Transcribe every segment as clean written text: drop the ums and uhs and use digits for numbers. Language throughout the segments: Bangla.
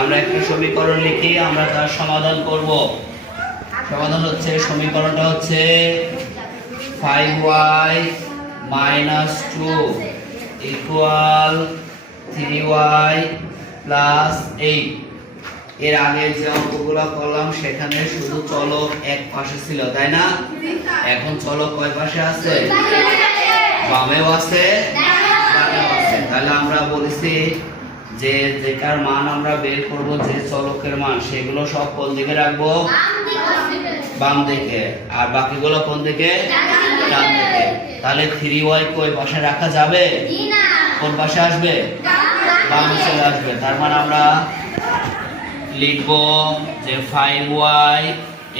আমরা একটা সমীকরণ লিখি, আমরা তার সমাধান করব। সমাধান হচ্ছে, সমীকরণটা হচ্ছে 5y - 2 = 3y + 8। এর আগে যে অঙ্কগুলো করলাম সেখানে শুধু চলক এক পাশে ছিল, তাই না? এখন চলক কয় পাশে আছে? বামেও আছে, ডানেও আছে। তাহলে আমরা বলেছি যে যেটার মান আমরা বের করব, যে চলকের মান, সেগুলো সব কোন দিকে রাখবো? বাম দিকে। আর বাকিগুলো কোন দিকে? ডান দিকে। তাহলে 3y কোই পাশে রাখা যাবে? কোন পাশে আসবে? বামে চলে আসবে। তার মানে আমরা লিখব যে 5y,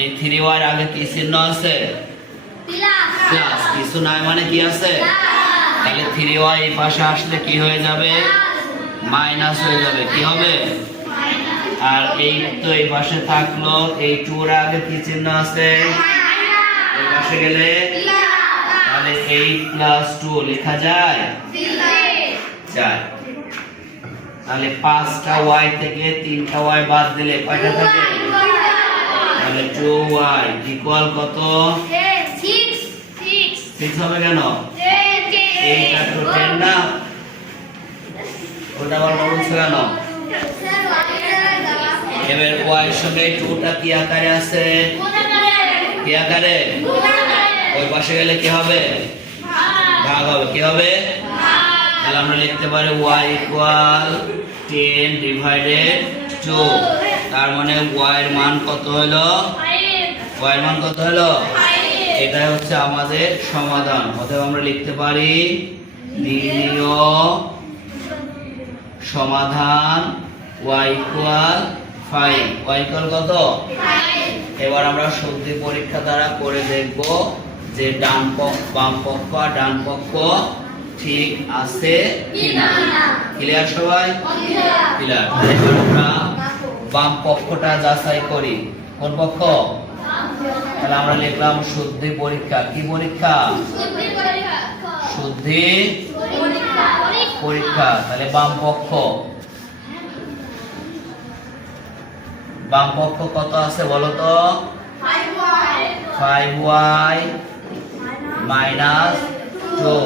এই 3y আগে কি চিহ্ন আছে? প্লাস। কিছু নাই মানে কি আছে? তাহলে 3y এই পাশে আসলে কি হয়ে যাবে? মাইনাস হয়ে যাবে। কি হবে? আর এই তো এই পাশে থাকলো, এই 2 এর আগে কি চিহ্ন আছে? এই পাশে গেলে তাহলে 8 + 2 লেখা যায়? যায়। তাহলে 5টা y থেকে 3টা y বাদ দিলে কয়টা থাকে? তাহলে 2y = কত? 6 হবে কেন? এইটা তো 10 না? ওটা আবার বলছো কেন? এবার y এর সঙ্গে 2টা কি আকারে আছে? কি আকারে? ওই পাশে গেলে কি হবে? ভাগ হবে। কি হবে? তাহলে আমরা লিখতে পারি y = 10/2। তার মানে y এর মান কত হলো? y এর মান কত হলো? এটাই হচ্ছে আমাদের সমাধান। অতএব আমরা লিখতে পারি নির্ণেয় সমাধান y = 5। y = কত? 5। এবার আমরা শুদ্ধি পরীক্ষা দ্বারা করে দেখব যে ডান পক্ষ, বাম পক্ষ আর ডান পক্ষ ঠিক আছে কিনা। ক্লিয়ার সবাই? ক্লিয়ার। আমরা বাম পক্ষটা যাচাই করি। কোন পক্ষ? তাহলে আমরা লিখলাম শুদ্ধি পরীক্ষা। কি পরীক্ষা? শুদ্ধি পরীক্ষা। তাহলে বাম পক্ষ, বাম পক্ষ কত আছে বলো তো? 5y - 2।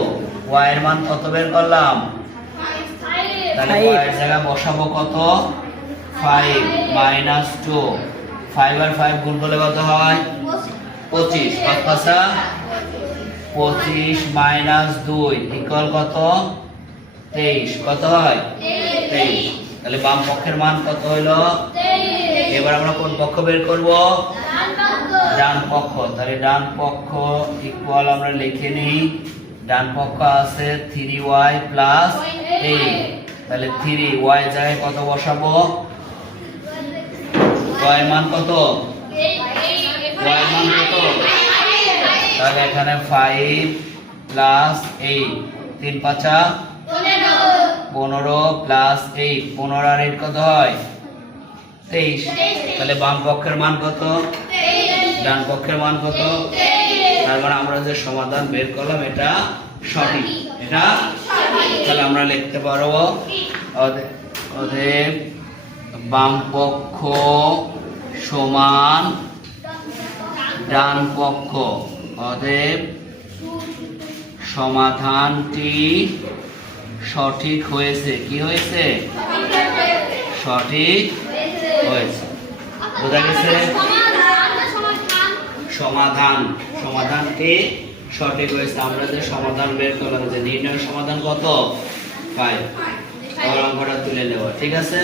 y এর মান কত বের করলাম? তাহলে y এর জায়গায় বসাবো কত? 5 - 2। 5 আর 5 গুণ করলে কত হয়? 25। কত আছে? 25 - 2 = কত? 23। কত হয়? 23। তাহলে বাম পক্ষের মান কত হলো? 23। এবার আমরা কোন পক্ষ বের করব? ডান পক্ষ। তাহলে ডান পক্ষ ইকুয়াল আমরা লিখে নিই, ডান পক্ষ আছে 3y + 8। তাহলে 3y জায়গায় কত বসাবো? y মান কত? y মান কত? তাহলে এখানে 5 + 8, 3 × 5 = 15 + 8, 15 আর 8 কত হয়? 23। তাহলে বাম পক্ষের মান কত? ডান পক্ষের মান কত? তার মানে আমরা যে সমাধান বের করলাম এটা সঠিক। এটা সঠিক। তাহলে আমরা লিখতে পারবো অতএব বাম পক্ষ সমান ডান পক্ষ। অতএব সমাধানটি সঠিক হয়েছে। কি হয়েছে? সঠিক হয়েছে। বোঝা গেছে? সমাধান, সমাধানটি সঠিক হয়েছে। আমরা যে সমাধান বের করলাম, যে নির্ণয় সমাধান কত? 5। আবার অঙ্কটা তুলে নেব। ঠিক আছে?